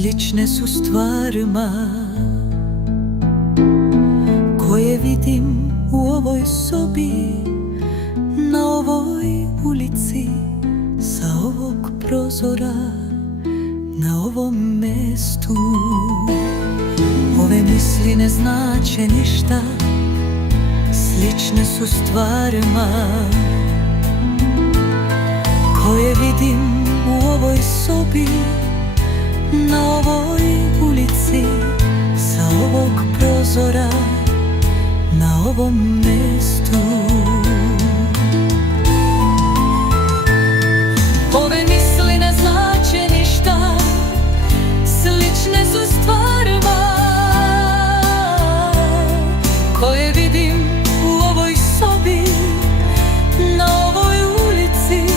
Slične su stvarima koje vidim u ovoj sobi, na ovoj ulici, sa ovog prozora, na ovom mestu. Ove misli ne znače ništa, slične su stvarima koje vidim u ovoj sobi, na ovoj ulici, sa ovog prozora, na ovom mestu. Ove misli ne znače ništa, slične su stvarima koje vidim u ovoj sobi, na ovoj ulici,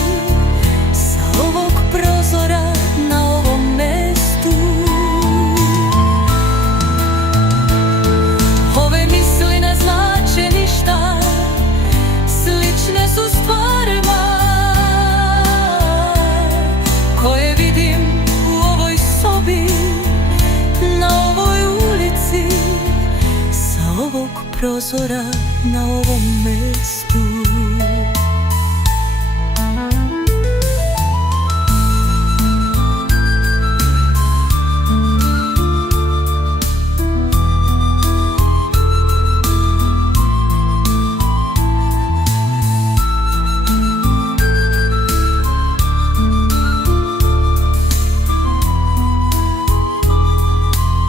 sa ovog prozora, na ovom mestu. Ove misli ne znače ništa, slične su stvarima koje vidim u ovoj sobi, na ovoj ulici, sa ovog prozora, na ovom mestu.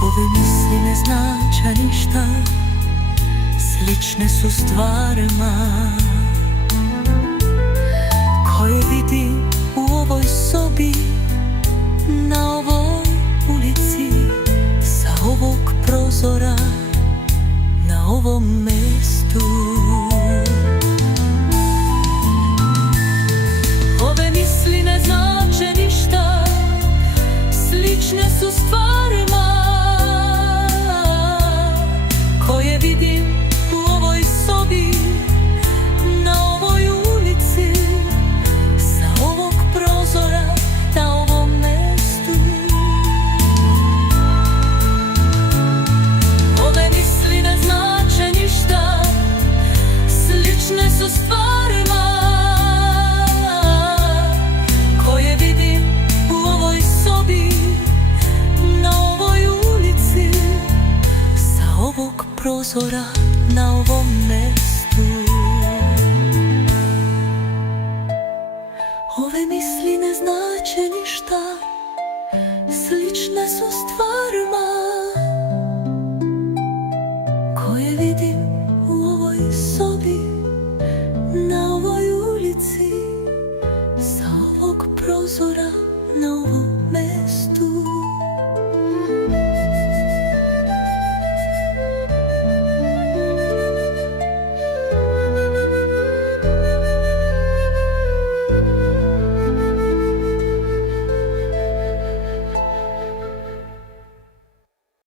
Ove misli ne znače ništa, slične su stvarima koje vidim u ovoj sobi, na ovoj ulici, sa ovog prozora, na ovom mestu. Ove misli ne znače ništa, slične su stvarima koje vidim u ovoj sobi, na ovoj ulici, sa ovog prozora, na ovom mestu. Ove misli ne znače ništa, slične su stvarima koje vidim u ovoj sobi, na ovoj ulici, sa ovog prozora, na ovom mestu. Ove misli ne znače ništa, slične su stvarima koje vidim